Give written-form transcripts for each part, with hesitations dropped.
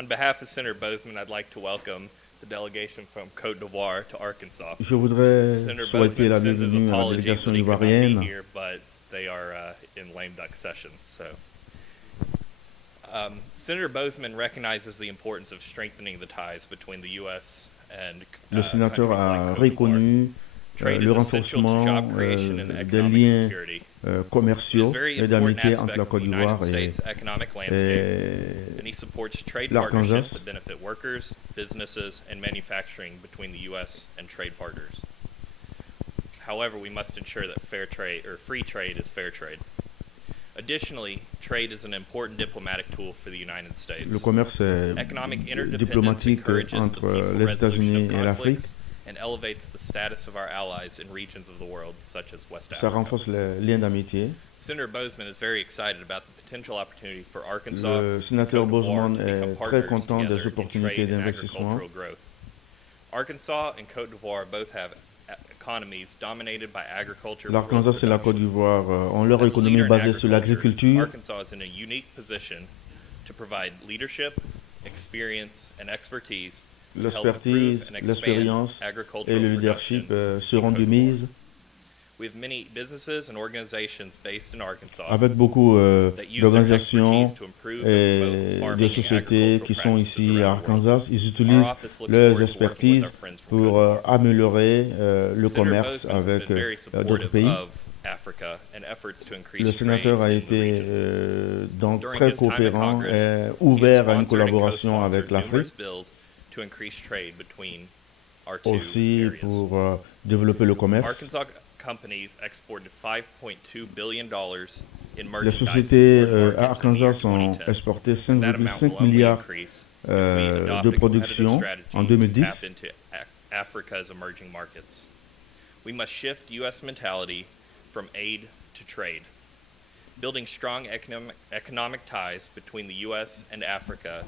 On behalf of Senator Bozeman, I'd like to welcome the delegation from Côte d'Ivoire to Arkansas. Je voudrais Senator souhaiter Bozeman la sends his bienvenue à la apologies délégation that he could not be ivoirienne. here, but they are in lame duck session. So, Senator Bozeman recognizes the importance of strengthening the ties between the U.S. and Le sénateur countries a like Côte d'Ivoire. reconnu Trade le is essential to renforcement job creation and des economic liens security. It is commerciaux a very et important d'amitié aspect entre la of the Côte United d'Ivoire States economic landscape, and he supports trade l'Arkansas. partnerships that benefit workers, businesses, and manufacturing between the U.S. and trade partners. However, we must ensure that fair trade or free trade is fair trade. Additionally, trade is an important diplomatic tool for the United States. Le commerce Economic interdependence diplomatique encourages the entre peaceful les resolution États-Unis of et l'Afrique, conflicts and elevates the status of our allies in regions of the world such as West ça Africa. renforce les liens d'amitié. Senator Bozeman is very excited about the potential opportunity for Arkansas Le sénateur and Côte d'Ivoire Bozeman to become est très partners content des together in opportunités trade and d'investissement. agricultural growth. Arkansas and Côte d'Ivoire both have economies dominated by agriculture. L'Arkansas et la Côte d'Ivoire ont leur As a économie leader in basée sur l'agriculture. Arkansas is in a unique position to provide leadership, experience, and expertise to help L'expertise, improve and expand l'expérience et agricultural le leadership production seront in de Côte d'Ivoire. mise. We have many businesses and organizations based in Arkansas Avec beaucoup that use their d'organisations expertise to improve and et promote de farming and sociétés qui agricultural sont practices ici à around the world. Arkansas. Ils Our utilisent office looks leurs forward to working with expertises our friends from pour Côte d'Ivoire. améliorer le Senator commerce Bozeman has avec been very d'autres supportive pays. of Africa and efforts to increase Le trade sénateur a in the été region. donc During très his time in coopérant Congress, et he ouvert à une sponsored and collaboration avec co-sponsored numerous l'Afrique, bills to increase trade between our two aussi areas. pour développer le commerce. Arkansas companies exported $5.2 billion in Les merchandise sociétés to foreign markets in the year arkansas ont 2010. exporté That amount will 5,5 only milliards increase if we adopt de a competitive production strategy en to 2010. tap into Africa's emerging markets. We must shift U.S. mentality from aid to trade. Building strong economic ties between the U.S. and Africa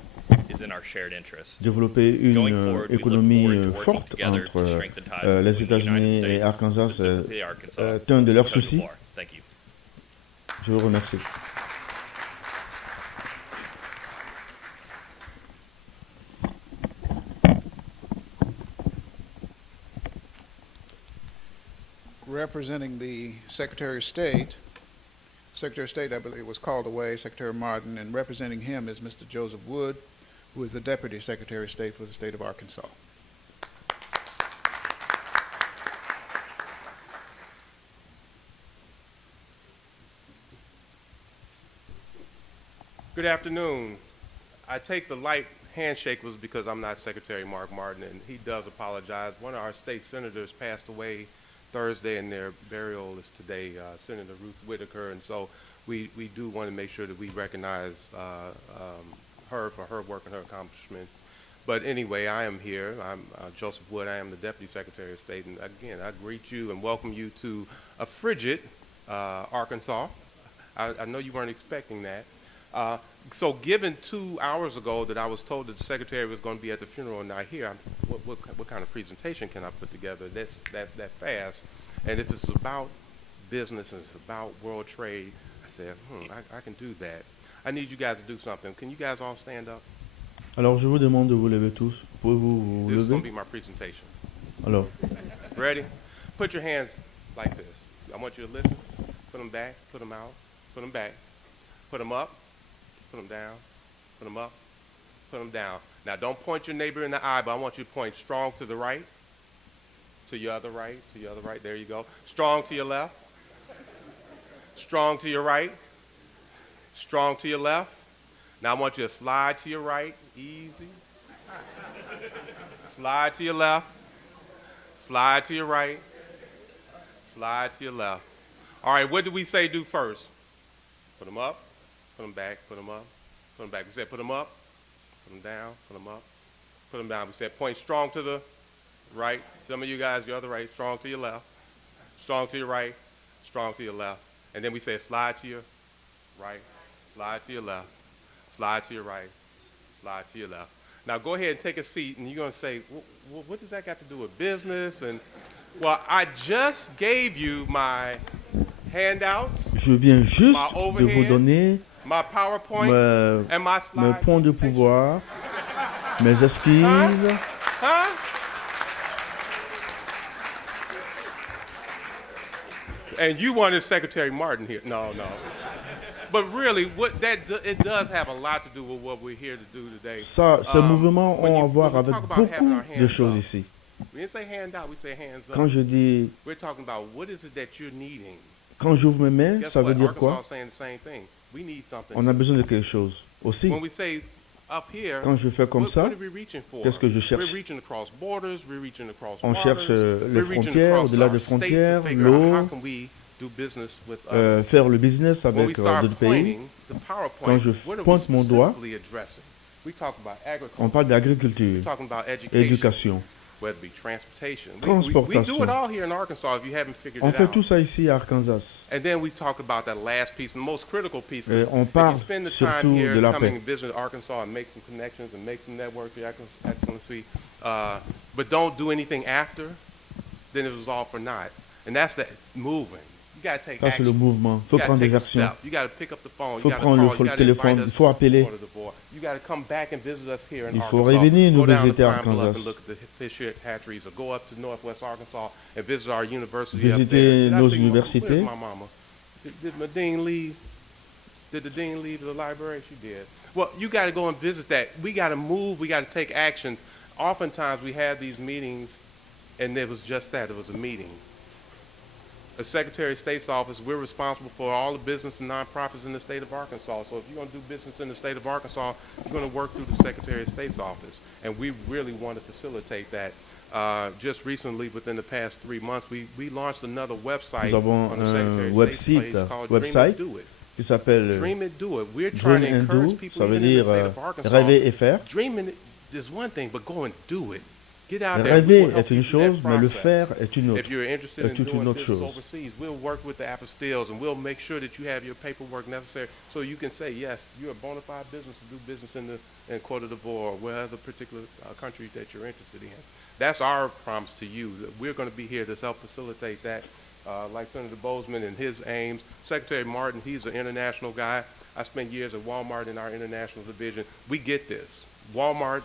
is in our shared interest. Développer Going une forward, we look économie forward to working forte together to entre strengthen ties les between the United États-Unis et States, Arkansas specifically Arkansas, est un de leurs and Côte soucis. d'Ivoire. Thank you. Je vous remercie. Representing the Secretary of State, I believe, was called away, Secretary Martin, and representing him is Mr. Joseph Wood, who is the Deputy Secretary of State for the state of Arkansas. Good afternoon. I take the light handshake was because I'm not Secretary Mark Martin, and he does apologize. One of our state senators passed away Thursday, and their burial is today, Senator Ruth Whitaker, and so we do want to make sure that we recognize her for her work and her accomplishments. But anyway, I am here. I'm Joseph Wood. I am the Deputy Secretary of State, and again, I greet you and welcome you to a frigid Arkansas. I know you weren't expecting that. So given 2 hours ago that I was told that the Secretary was going to be at the funeral and not here, what kind of presentation can I put together that fast? And if it's about business and it's about world trade, I said, I can do that. I need you guys to do something. Can you guys all stand up? Alors je vous demande de vous lever tous. Pouvez-vous vous This is going to lever? be my presentation. Alors, Ready? Put your hands like this. I want you to listen. Put them back, put them out, put them back, put them up, put them down, put them up, put them down. Now don't point your neighbor in the eye, but I want you to point strong to the right, to your other right, to your other right. There you go. Strong to your left, strong to your right, strong to your left. Now I want you to slide to your right, easy. Slide to your left, slide to your right, slide to your left. All right, what did we say do first? Put them up, put them back, put them up, put them back. We said put them up, put them down, put them up, put them down. We said point strong to the right. Some of you guys, your other right, strong to your left, strong to your right, strong to your left. And then we said slide to your right, slide to your left, slide to your right, slide to your left. Now go ahead and take a seat, and you're going to say, what does that got to do with business? And well, I just gave you my handouts, je viens juste my de vous overhead, donner my PowerPoints, and my mes slide points de presentation. pouvoir Mes excuses. Huh? And you wanted Secretary Martin here. No. But really, it does have a lot to do with what we're here to do today. Ça, ces mouvements when ont you- à voir when we avec talk about having our beaucoup de hands choses up, ici. We didn't say hand out, we say hands up. Quand je dis, We're talking about what is it that you're needing. quand j'ouvre mes mains, Guess ça what? veut dire Arkansas quoi? is saying the same thing. We need something. On a besoin de quelque chose. Aussi, When we say up here, quand je fais comme what ça, are we reaching for? qu'est-ce que je cherche? We're reaching across borders, we're reaching across On waters, cherche les we're reaching frontières, across au-delà our des state to frontières, figure out how l'eau, can we do business with others. faire le business When we avec start d'autres pays. pointing the Quand PowerPoint, je what are we pointe mon doigt, specifically addressing? We talk about On agriculture, parle d'agriculture, we're talking about education, éducation. whether it be transportation. We Transportation. do it all here in Arkansas if you haven't figured On it fait out. tout ça ici à Arkansas. And then we talk about that last piece, the most critical piece. Et Is on if you parle spend the surtout time here de la coming paix. and visit Arkansas and make some connections and make some network, Your Excellency, but don't do anything after, then it was all for naught. And that's that moving. You got to take Ça, c'est le action. mouvement. Il faut You got to prendre take des a actions. step. You got to pick up the phone. Faut You got to prendre call. le You got to téléphone. invite Il us faut appeler. to Côte d'Ivoire. You got to come back and visit us here in Il faut Arkansas. revenir nous Go down to visiter à Pine Bluff Arkansas. and look at the fish hatcheries, or go up to Northwest Arkansas and visit our university up there. Visiter Did I nos say, universités. Where's my mama? Did my dean leave? Did the dean leave the library? She did. Well, you got to go and visit that. We got to move. We got to take actions. Oftentimes we have these meetings, and it was just that. It was a meeting. The Secretary of State's office, we're responsible for all the business and nonprofits in the state of Arkansas. So if you're going to do business in the state of Arkansas, you're going to work through the Secretary of State's office. And we really want to facilitate that. Just recently, within the past 3 months, we launched another website Nous avons on the un Secretary of State's website, page called Dream It, Do It. qui s'appelle Dream It, Do It. We're trying to Dream and encourage Do. people Ça veut even in the dire state of Arkansas. rêver et faire. Dreaming it is one thing, but go and do it. Get out there. Rêver We'll help est une you through that chose, mais le process. faire est une autre. If you're interested in toute une doing autre business chose. overseas, we'll work with the apostilles and we'll make sure that you have your paperwork necessary so you can say, yes, you're a bona fide business to do business in Côte d'Ivoire or whatever particular country that you're interested in. That's our promise to you. That we're going to be here to help facilitate that. Like Senator Bozeman and his aims. Secretary Martin, he's an international guy. I spent years at Walmart in our international division. We get this. Walmart,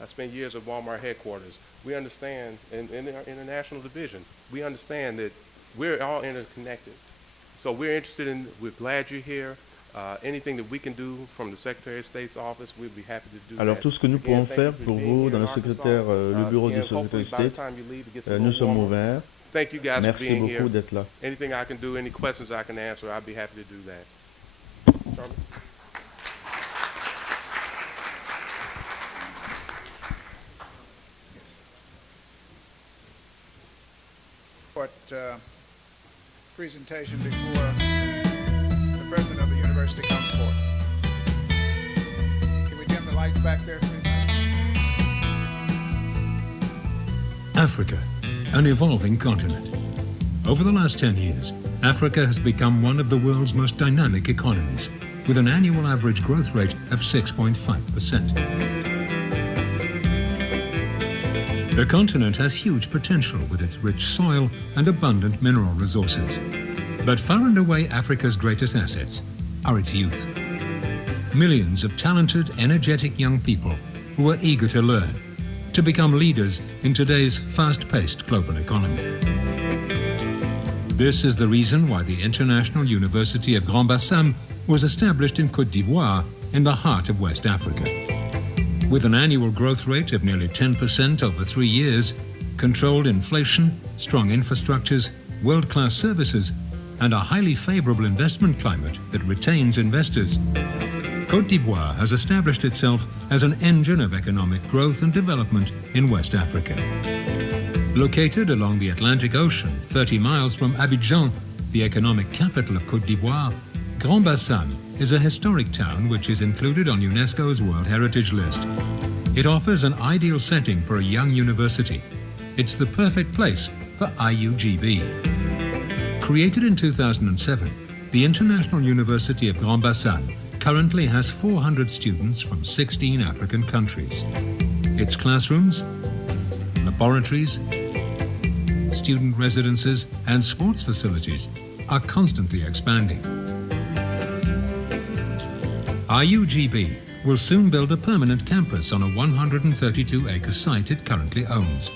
I spent years at Walmart headquarters. We understand, in our international division, we understand that we're all interconnected. So we're glad you're here. Anything that we can do from the Secretary of State's office, we'd be happy to do Alors that. tout ce que nous Again, pouvons thank you faire for pour being vous, here dans in le Arkansas. secrétaire, le bureau du Again, hopefully secrétaire by the d'État, time you leave, it gets a nous little sommes warmer. ouverts. Thank you guys for Merci being here. beaucoup d'être là. Anything I can do, any questions I can answer, I'd be happy to do that. Charlie? Yes. What presentation before the president of the university comes forth. Can we dim the lights back there, please? Africa, an evolving continent. Over the last 10 years, Africa has become one of the world's most dynamic economies, with an annual average growth rate of 6.5%. The continent has huge potential with its rich soil and abundant mineral resources. But far and away Africa's greatest assets are its youth. Millions of talented, energetic young people who are eager to learn, to become leaders in today's fast-paced global economy. This is the reason why the International University of Grand Bassam was established in Côte d'Ivoire, in the heart of West Africa. With an annual growth rate of nearly 10% over 3 years, controlled inflation, strong infrastructures, world-class services, and a highly favorable investment climate that retains investors, Côte d'Ivoire has established itself as an engine of economic growth and development in West Africa. Located along the Atlantic Ocean, 30 miles from Abidjan, the economic capital of Côte d'Ivoire, Grand Bassam is a historic town which is included on UNESCO's World Heritage List. It offers an ideal setting for a young university. It's the perfect place for IUGB. Created in 2007, the International University of Grand Bassam currently has 400 students from 16 African countries. Its classrooms, laboratories, student residences, and sports facilities are constantly expanding. IUGB will soon build a permanent campus on a 132-acre site it currently owns.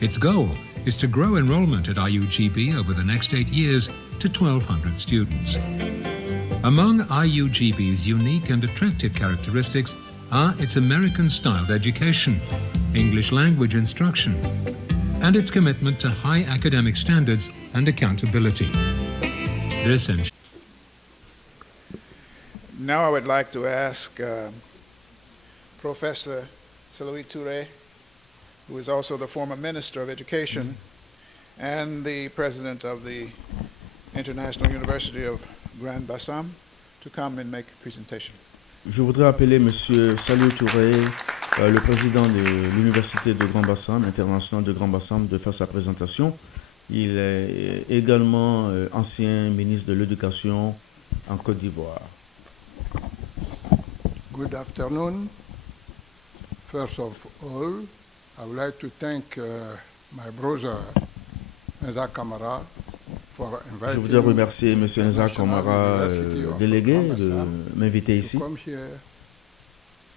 Its goal is to grow enrollment at IUGB over the next 8 years to 1,200 students. Among IUGB's unique and attractive characteristics are its American-styled education, English language instruction, and its commitment to high academic standards and accountability. This ensures Now I would like to ask Professor Seloui Touré, who is also the former Minister of Education and the President of the International University of Grand Bassam, to come and make a presentation. Je voudrais appeler M. Seloui Touré, le président de l'Université de Grand Bassam, international de Grand Bassam, de faire sa présentation. Il est également ancien ministre de l'Éducation en Côte d'Ivoire. Good afternoon. First of all, I would like to thank my brother, Nza Kamara, for Je inviting voudrais remercier M. Nza International Kamara, University of délégué, Grand de Bassam m'inviter ici.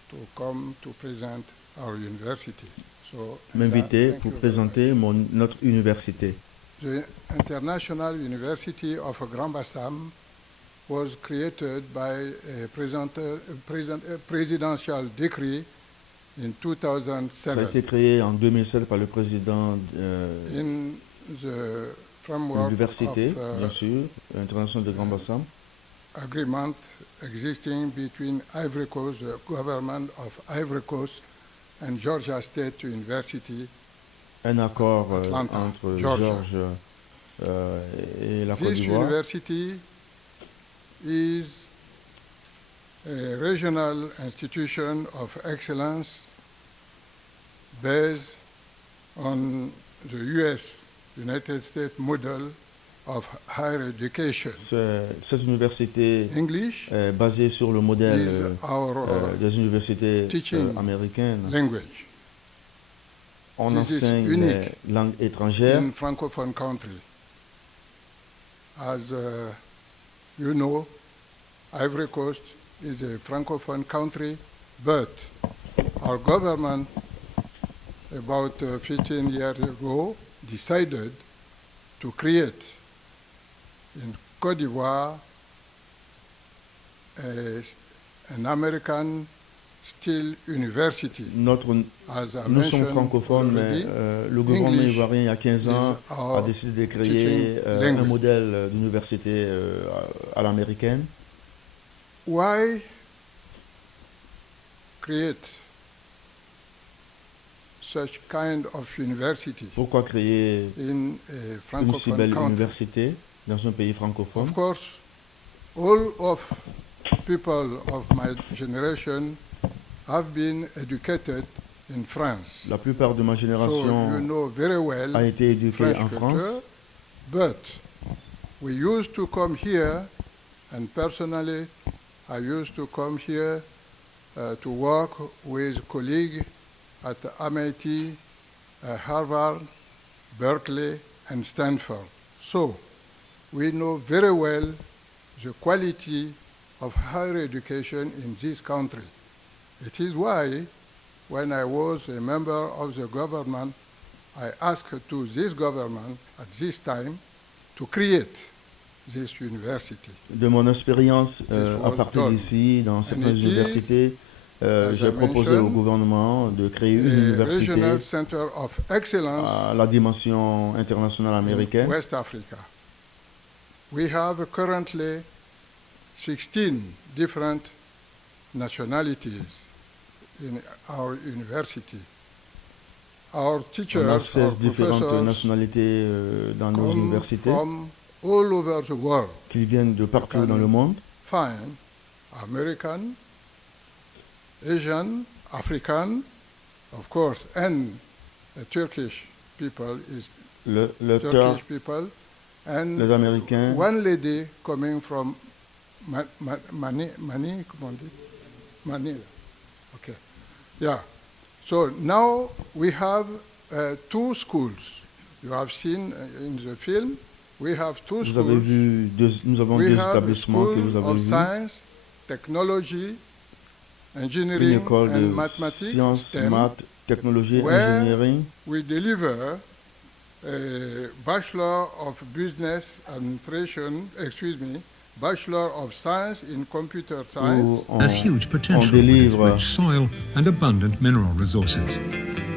to come to present our university. So, M'inviter thank pour you very présenter notre université. much. The International University of Grand Bassam was created by a presidential decree in Ça a 2007 été créé en 2007 par le président in the de framework l'université, of bien sûr, international de Grand Bassam, agreement existing between Ivory Coast, the government of Ivory Coast, and Georgia State University. un accord Atlanta, entre Georgia. George et la Côte This d'Ivoire. university is a regional institution of excellence based on the United States model of higher education. Cette université English est basée sur le modèle is our des universités teaching américaines. language On This is enseigne unique les langues étrangères. in francophone country. As you know, Ivory Coast is a francophone country, but our government about 15 years ago decided to create in Côte d'Ivoire an American style university. As I Nous sommes mentioned francophones, mais already, le gouvernement English ivoirien, il y a 15 ans, is our a décidé de créer teaching un language. modèle d'université à l'américaine. Why create such kind of university Pourquoi créer in a une si francophone belle country? université dans un pays francophone? Of course, all of people of my generation have been educated in France. La plupart de ma So génération you know very well a été éduquée French en France. culture, but we used to come here, and personally, I used to come here to work with colleagues at MIT, Harvard, Berkeley, and Stanford. So we know very well the quality of higher education in this country. It is why, when I was a member of the government, I asked to this government at this time to create this university. De mon expérience This à was partir done. d'ici, dans certaines And it is, universités, as j'ai I proposé au mentioned, gouvernement de créer une A regional université center of excellence à la dimension internationale in américaine. West Africa. We have currently 16 different nationalities in our university. Our On a teachers, 16 our différentes professors nationalités dans nos come universités from all over the world. qui viennent de partout can dans le monde. Find American, Asian, African, of course, and the Turkish people is Le Turc, Turkish people, and les Américains, one lady coming from Manila, comment on dit? Manila. Okay. Yeah. So now we have two schools. You have seen in the film, we have two vous avez schools. vu nous avons We deux have a établissements que school vous avez of vus. science, technology, une engineering école and de mathematics, sciences, STEM, maths, technologie, where engineering. we deliver a Bachelor of Business Administration, Bachelor of Science in Computer Où Science. Has huge on potential with its délivre rich soil and abundant mineral resources.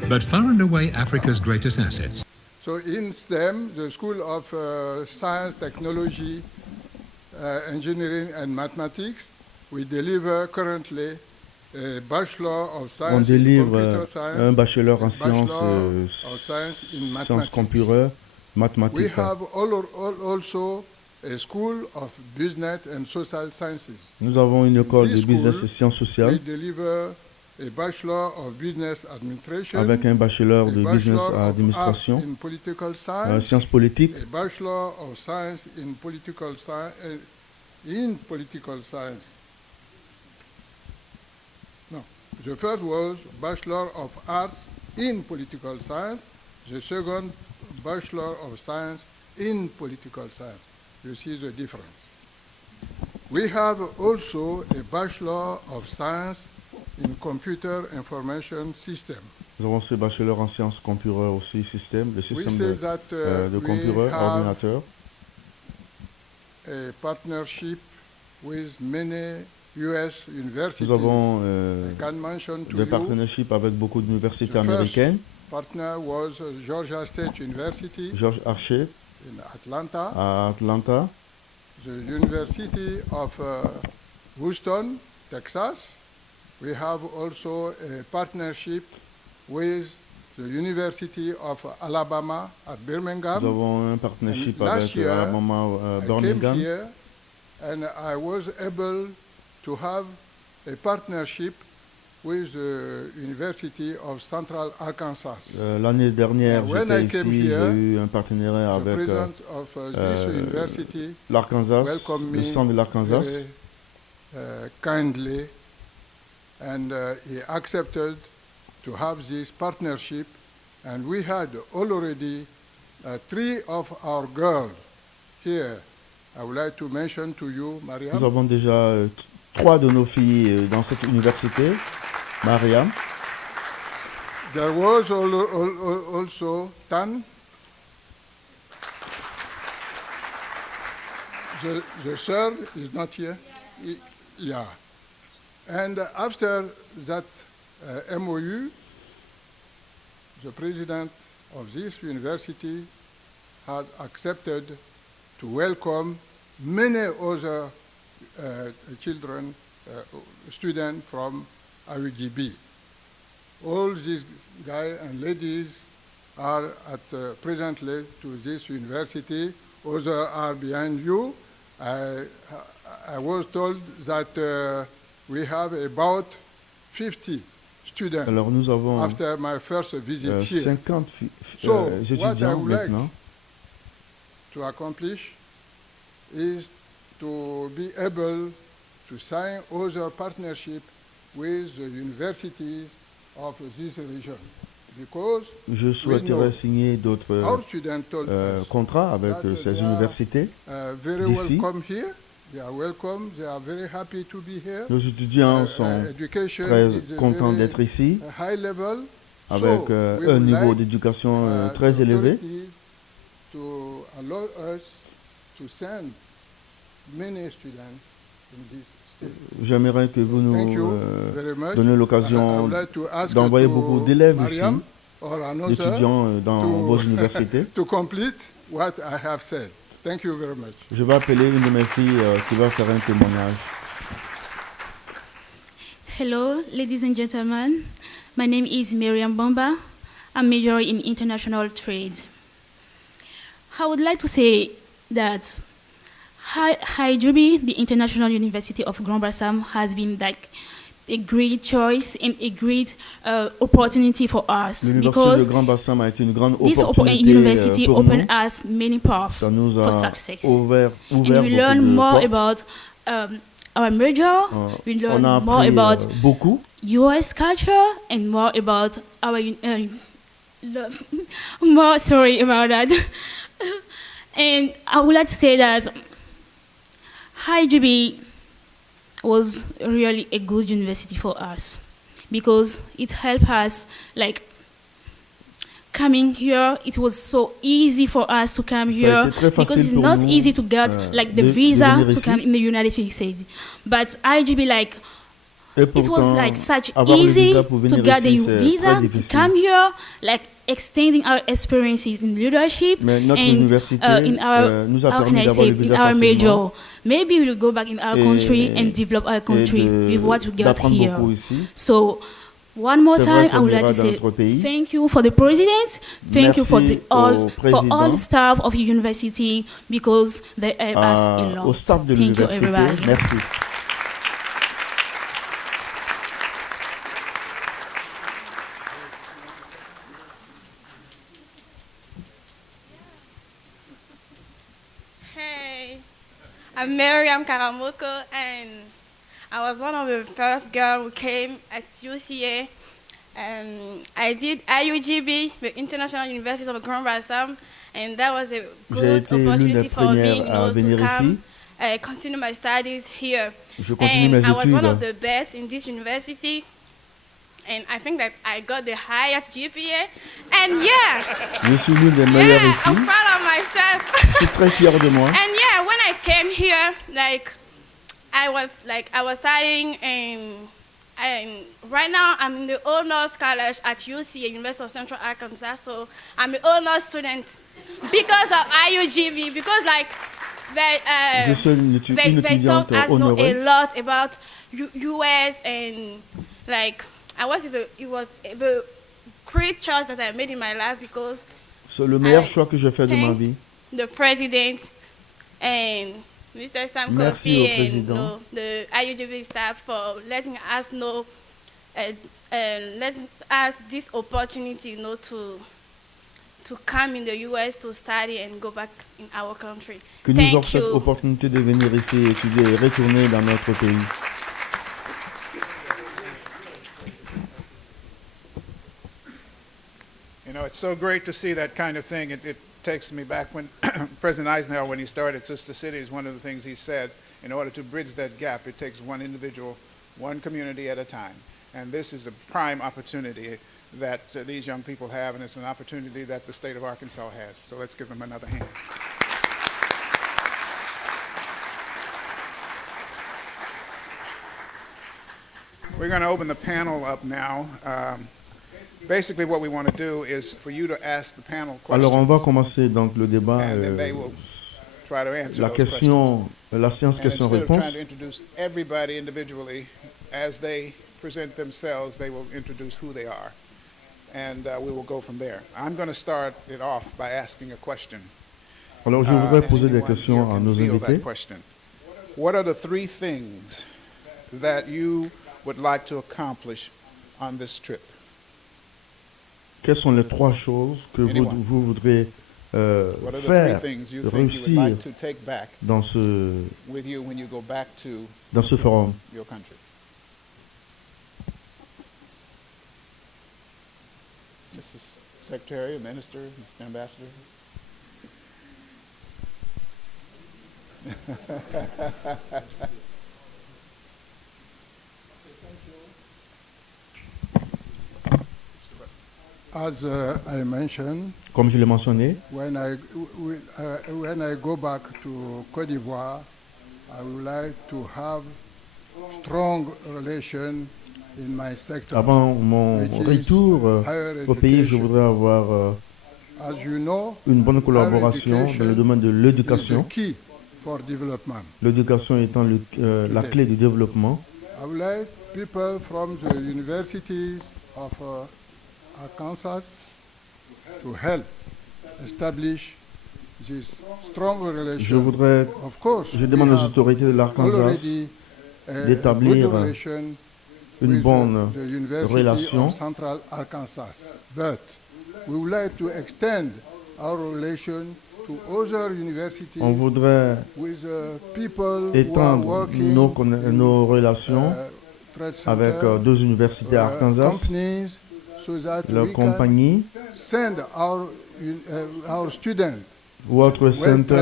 But far and away Africa's greatest assets So in STEM, the School of Science, Technology, Engineering and Mathematics, we deliver currently a Bachelor of on Science in délivre Computer un Science, bachelor en Bachelor of Science in sciences Mathematics. computers, We mathématiques. have also a School of Business and Social Sciences. Nous avons une école de This business school, et sciences We sociales deliver a Bachelor of Business Administration, avec un bachelor a de business Bachelor of Arts administration, in Political Science, sciences politiques, a Bachelor of Science in Political Science. No, the first was Bachelor of Arts in Political Science. The second, Bachelor of Science in Political Science. You see the difference. We have also a Bachelor of Science in Computer Information System. nous avons ce bachelor en sciences computers aussi, système, le We système say that de we computers, have ordinateurs. a partnership with many U.S. universities. Nous avons I can mention to des you, partnerships avec beaucoup d'universités the first américaines. partner was Georgia State University George Archer in Atlanta, à Atlanta, the University of Houston, Texas. We have also a partnership with the University of Alabama at Birmingham. nous avons un partnership And last avec year, Alabama I came Birmingham. here and I was able to have a partnership with the University of Central Arkansas. L'année dernière, And when I j'étais came ici, here, j'ai eu un partenariat The avec president of this university l'Arkansas, welcomed le me centre de l'Arkansas. very kindly, and he accepted to have this partnership. And we had already 3 of our girls here. I would like to mention to you, Nous Mariam. avons déjà 3 de nos filles dans cette université. Mariam, There was also Tan. The third is not here. Yeah. And after that MOU, the president of this university has accepted to welcome many other children, students from IUGB. All these guys and ladies are at presently to this university. Others are behind you. I was told that we have about 50 students alors nous avons after my first visit here. 50 So, what I étudiants would like maintenant. to accomplish is to be able to sign other partnership with the universities of this region. Because Je souhaiterais signer d'autres our students told us contrats avec that ces they universités. are very d'ici. welcome here. They are welcome. They are very happy to be here. Nos étudiants sont Education très is a contents very d'être ici, high level. avec So, we un would niveau like, d'éducation the très élevé. authorities to allow us to send many students in this state. J'aimerais que vous Thank you nous very much. donnez I l'occasion would like to ask d'envoyer to beaucoup d'élèves ici, Mariam or another d'étudiants dans to- vos universités. to complete what I have said. Thank you very much. Je vais appeler une de mes filles qui va faire un témoignage. Hello, ladies and gentlemen. My name is Miriam Bomba. I'm majoring in international trade. I would like to say that IUGB, the International University of Grand Bassam, has been like a great choice and a great opportunity for us L'université de because Grand Bassam a été une grande this opportunité university pour nous. opened us many paths Ça nous for a success. ouvert And we beaucoup learn de more portes. about our major, we On learn a more appris about beaucoup. US culture and more about our more sorry about that. And I would like to say that IUGB was really a good university for us because it helped us, like, coming here. It was so easy for us to come here because it's not easy to get like the visa to come in the United States. But IUGB, like, it was like such easy to get the visa, come here, like extending our experiences in leadership and in our, how can I say, in our major. Maybe we'll go back in our country and develop our country with what we got here. So one more time, I would like to say thank you for the president, thank you for all the staff of the university because they help us a lot. Thank you, everybody. Merci. Hey, I'm Miriam Karamoko, and I was one of the first girls who came at UCA. I did IUGB, the International University of Grand Bassam, and that was a good opportunity for me, to come continue my studies here. And I was one of the best in this university, and I think that I got the highest GPA. And yeah, I'm proud of myself. And yeah, when I came here, I was studying and right now I'm in the honors college at UCA, University of Central Arkansas. So I'm an honors student because of IUGB, because they taught us a lot about US, and it was the great choice that I made in my life because c'est le meilleur choix que j'ai fait de ma vie. The president and Mr. Sam Kofi and the IUGB staff for letting us know, letting us this opportunity, to come in the US to study and go back in our country. Que nous offre cette opportunité de venir ici étudier et retourner dans notre pays. You know, it's so great to see that kind of thing. It takes me back when President Eisenhower, when he started Sister Cities, one of the things he said, in order to bridge that gap, it takes one individual, one community at a time. And this is a prime opportunity that these young people have, and it's an opportunity that the state of Arkansas has. So let's give them another hand. We're going to open the panel up now. Basically, what we want to do is for you to ask the panel questions. Alors, on va commencer donc le débat. And then they will try to answer la those question, la séance questions. question-réponse. Instead of trying to introduce everybody individually, as they present themselves, they will introduce who they are, and we will go from there. I'm going to start it off by asking a question. Alors, je voudrais poser des questions à nos invités. What are the three things that you would like to accomplish on this trip? Quelles sont les trois choses que vous voudrez faire, réussir dans ce forum? Mrs. Secretary, Minister, Mr. Ambassador. As I mentioned, comme je l'ai mentionné, when I go back to Côte d'Ivoire, I would like to have strong relation in my sector. Avant mon retour au pays, je voudrais avoir une bonne collaboration dans le domaine de l'éducation. L'éducation étant la clé du développement. I would like people from the universities of Arkansas to help establish this strong relation. Je demande aux autorités de l'Arkansas d'établir une bonne relation. But we would like to extend our relation to other universities. On voudrait étendre nos relations avec deux universités à Arkansas. La compagnie send our students, votre centre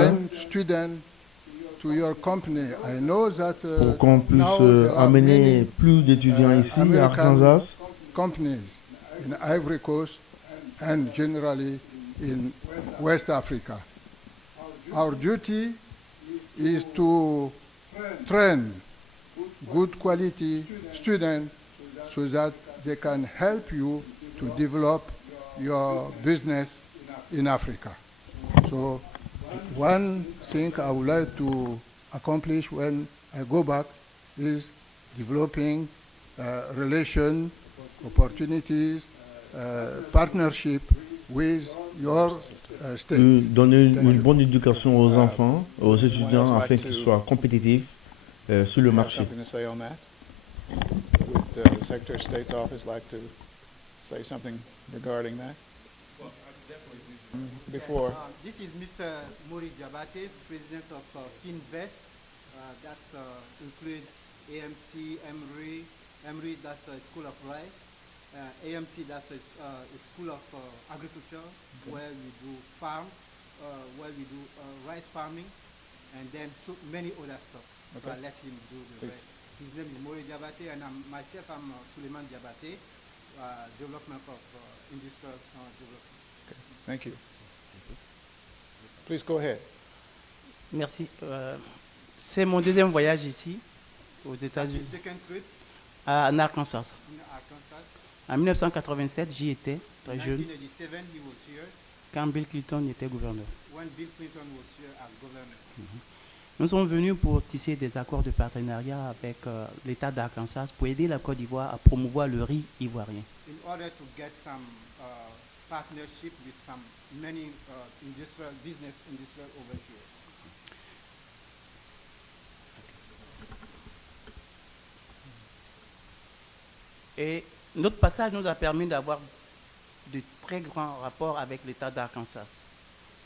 to your company. I know that pour qu'on puisse now there are amener many plus d'étudiants ici à American Arkansas companies in Ivory Coast and generally in West Africa. Our duty is to train good quality students so that they can help you to develop your business in Africa. So one thing I would like to accomplish when I go back is developing relation, opportunities, partnership with your state. donner Thank une you. bonne éducation aux enfants, aux étudiants, I'd like afin to- qu'ils soient compétitifs sur le You have marché. something to say on that? Would the Secretary of State's office like to say something regarding that? Before, This is Mr. Mori Diabate, president of FinVest. That's include AMC, Emory, that's a school of rice. AMC, that's a school of agriculture, where we do farms, where we do rice farming, and then so many other stuff. So Okay. I let him do the Please. rest. His name is Mori Diabate, and myself, I'm Suleiman Diabate, development of industrial development. thank you. Please go ahead. Merci. C'est mon deuxième voyage ici, aux That's his États-Unis, second trip en Arkansas. in Arkansas. En 1987, j'y étais, très In jeune, 1987, he was here quand Bill Clinton était gouverneur. when Bill Clinton was here as governor. Nous sommes venus pour tisser des accords de partenariat avec l'État d'Arkansas pour aider la Côte d'Ivoire à promouvoir le riz ivoirien. In order to get some partnership with some many industrial over here. Et notre passage nous a permis d'avoir de très grands rapports avec l'État d'Arkansas.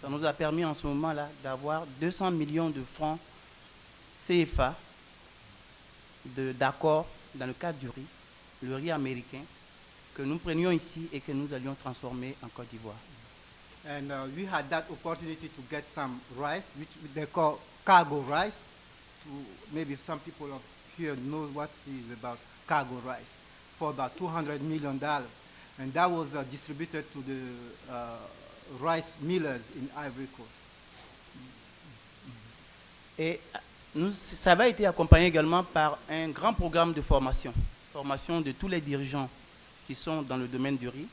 Ça nous a permis en ce moment-là d'avoir 200 millions de francs CFA d'accords dans le cadre du riz, le riz américain, que nous prenions ici et que nous allions transformer en Côte d'Ivoire. And we had that opportunity to get some rice, which they call cargo rice. Maybe some people up here know what is about cargo rice, for about $200 million. And that was distributed to the rice millers in Ivory Coast. Et ça va été accompagné également par un grand programme de formation de tous les dirigeants qui sont dans le domaine du riz.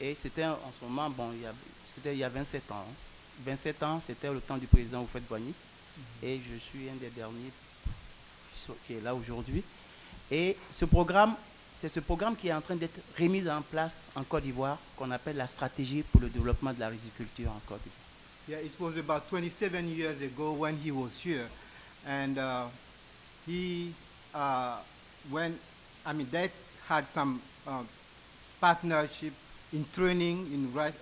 Et c'était en ce moment, bon, c'était il y a 27 ans. Hein. 27 ans, c'était le temps du président Houphouët-Boigny. Et je suis un des derniers qui est là aujourd'hui. Et ce programme, c'est ce programme qui est en train d'être remis en place en Côte d'Ivoire, qu'on appelle la stratégie pour le développement de la riziculture en Côte d'Ivoire. Yeah, it was about 27 years ago when he was here, and they had some partnership in training in rice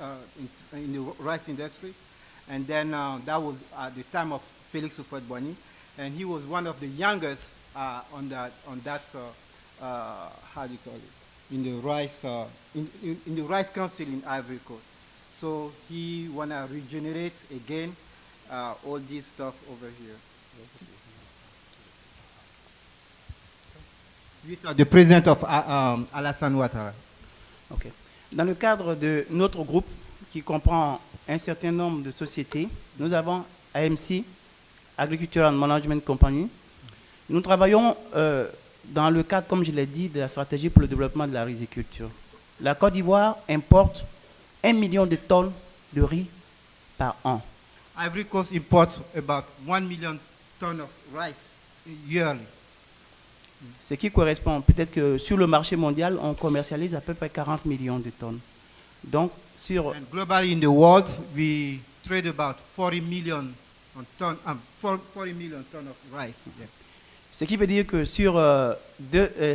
in the rice industry, and then that was at the time of Felix Houphouët-Boigny, and he was one of the youngest on that how do you call it, in the rice in the rice council in Ivory Coast. So he wanna regenerate again all this stuff over here. The president of Alassane Ouattara. Okay. Dans le cadre de notre groupe, qui comprend un certain nombre de sociétés, nous avons AMC, Agriculture and Management Company. Nous travaillons dans le cadre, comme je l'ai dit, de la stratégie pour le développement de la riziculture. La Côte d'Ivoire importe 1 million de tonnes de riz par an. Ivory Coast imports about 1 million tons of rice yearly. Ce qui correspond, peut-être que sur le marché mondial, on commercialise à peu près 40 millions de tonnes. Donc, sur... And globally in the world, we trade about 40 million tons of rice. Yeah. Ce qui veut dire que sur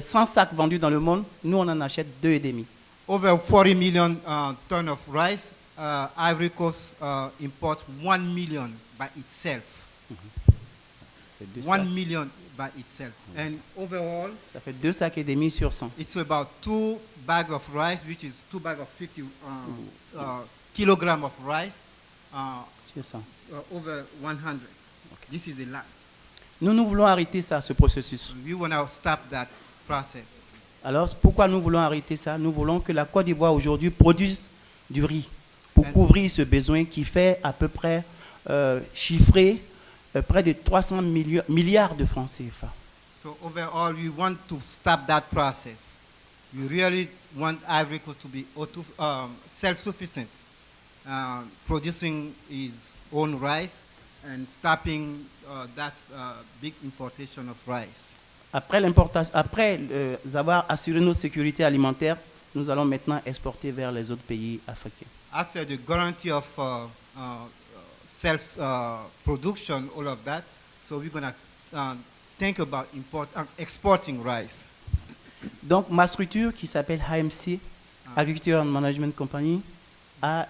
100 sacs vendus dans le monde, nous on en achète 2,5. Over 40 million tons of rice, Ivory Coast imports 1 million by itself. 1 million by itself. And overall, ça fait 2 sacs et demi sur 100. It's about 2 bags of rice, which is 2 bags of 50 kilogram of rice sur 100. over 100. This is a lot. Nous voulons arrêter ça, ce processus. We want to stop that process. Alors, pourquoi nous voulons arrêter ça? Nous voulons que la Côte d'Ivoire aujourd'hui produise du riz pour couvrir ce besoin qui fait à peu près chiffré près de 300 milliards de francs CFA. So overall, we want to stop that process. We really want Ivory Coast to be self-sufficient, producing its own rice and stopping that big importation of rice. Après avoir assuré nos sécurités alimentaires, nous allons maintenant exporter vers les autres pays africains. After the guarantee of self-production, all of that, so we're going to think about exporting rice. Donc, ma structure qui s'appelle AMC, Agriculture and Management Company, a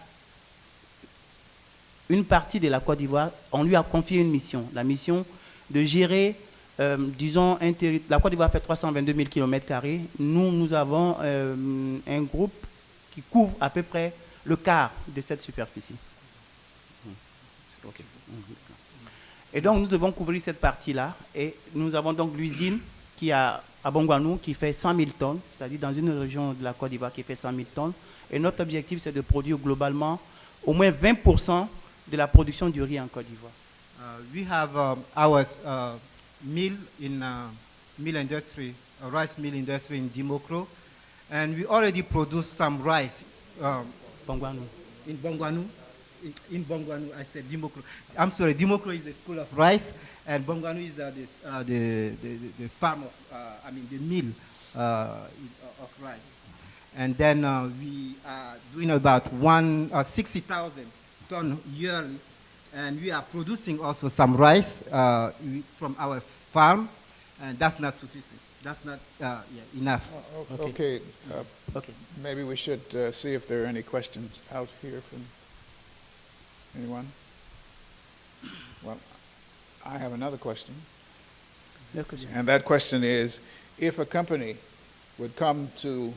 une partie de la Côte d'Ivoire. On lui a confié une mission, la mission de gérer, disons, la Côte d'Ivoire fait 322 000 km². Nous avons un groupe qui couvre à peu près le quart de cette superficie. Okay. Et donc, nous devons couvrir cette partie-là. Et nous avons donc l'usine qui est à Bongwanou qui fait 100 000 tonnes, c'est-à-dire dans une région de la Côte d'Ivoire qui fait 100 000 tonnes. Et notre objectif, c'est de produire globalement au moins 20% de la production du riz en Côte d'Ivoire. We have our mill in mill industry, rice mill industry in Dimokro, and we already produce some rice Bongwanou. In Bongwanou. In Bongwanou, I said Dimokro. I'm sorry, Dimokro is a school of rice, and Bongwanou is the farm of, the mill of rice. And then we are doing about 60,000 tons yearly, and we are producing also some rice from our farm, and that's not sufficient. That's not enough. Okay. Maybe we should see if there are any questions out here from anyone? Well, I have another question. And that question is, if a company would come to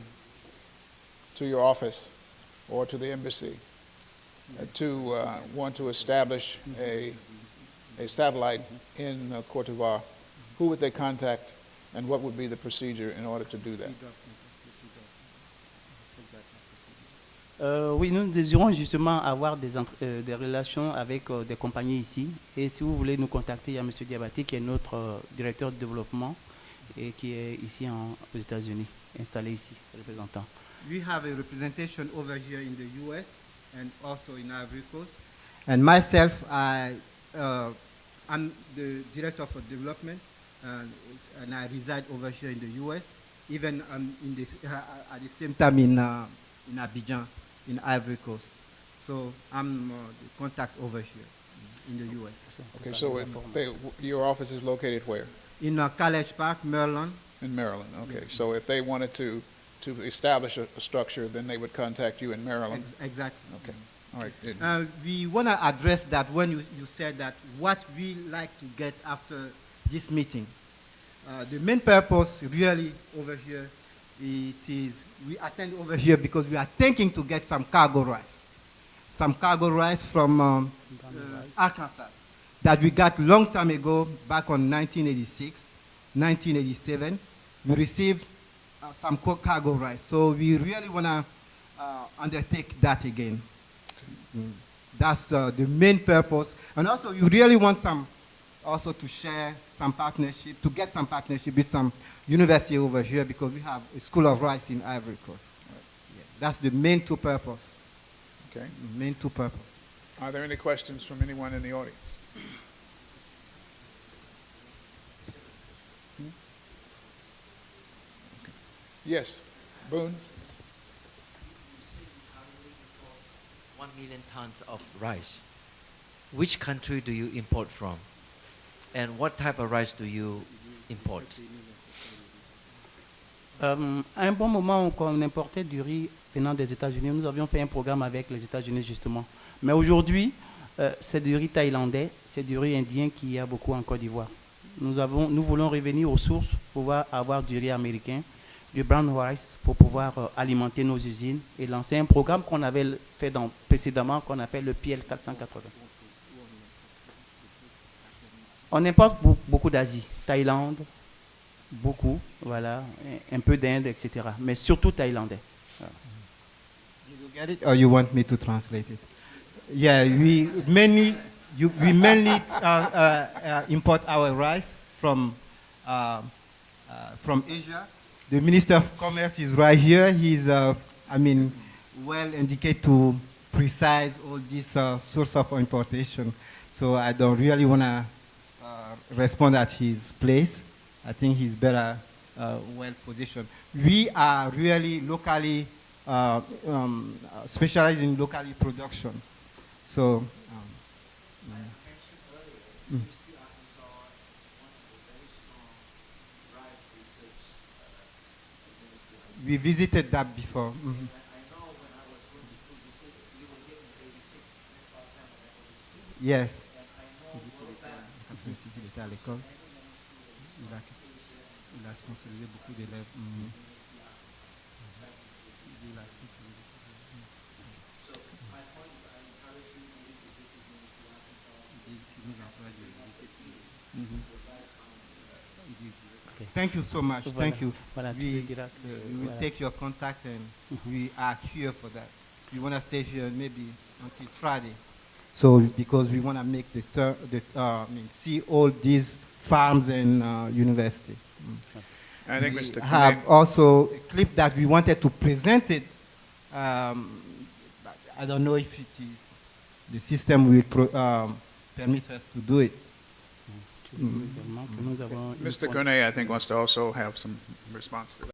your office or to the embassy to want to establish a satellite in Cote d'Ivoire, who would they contact and what would be the procedure in order to do that? Oui, nous désirons justement avoir des relations avec des compagnies ici. Et si vous voulez nous contacter, il y a M. Diabaté qui est notre directeur de développement et qui est ici aux États-Unis, installé ici, représentant. We have a representation over here in the U.S. and also in Ivory Coast. And myself, I'm the director of development, and I reside over here in the U.S. Even at the same time in Abidjan, in Ivory Coast. So I'm the contact over here in the U.S. Okay, so your office is located where? In College Park, Maryland. In Maryland, okay. So if they wanted to establish a structure, then they would contact you in Maryland? Exactly. Okay, all right. We want to address that when you said that what we like to get after this meeting. The main purpose really over here, it is we attend over here because we are thinking to get some cargo rice. Some cargo rice from Arkansas that we got long time ago, back on 1986, 1987. We received some cargo rice. So we really want to undertake that again. That's the main purpose. And also you really want some also to share some partnership, to get some partnership with some university over here because we have a school of rice in Ivory Coast. Right. Yeah. That's the main two purpose. Okay. The main two purpose. Are there any questions from anyone in the audience? Okay. Yes, Boone? 1 million tons of rice. Which country do you import from? And what type of rice do you import? À un bon moment, quand on importait du riz venant des États-Unis, nous avions fait un programme avec les États-Unis justement. Mais aujourd'hui, c'est du riz thaïlandais, c'est du riz indien qu'il y a beaucoup en Côte d'Ivoire. Nous voulons revenir aux sources pour pouvoir avoir du riz américain, du brown rice pour pouvoir alimenter nos usines et lancer un programme qu'on avait fait précédemment qu'on appelle le PL 480. On importe beaucoup d'Asie, Thaïlande, beaucoup, voilà, un peu d'Inde, etc. Mais surtout thaïlandais. Did you get it, or you want me to translate it? Yeah, we mainly import our rice from Asia. The Minister of Commerce is right here. He's, well indicated to precise all these source of importation. So I don't really want to respond at his place. I think he's better well positioned. We are really locally specialized in locally production. So we visited that before. Mhm. Yes. Il était à l'école. Il a sponsorisé beaucoup d'élèves. Mhm. Il a sponsorisé beaucoup d'élèves. Il nous encourage de visiter ce livre. Okay. Thank you so much. Voilà. Thank you. Voilà, tu We, lui diras que, we will voilà. take your contact and we are here for that. We want to stay here maybe until Friday. So because we want to make see all these farms and university. I think We Mr. have Kane- also a clip that we wanted to present it. But I don't know if it is the system will permit us to do it. Également que nous avons une Mr. fois- Gurney, I think, wants to also have some response to that.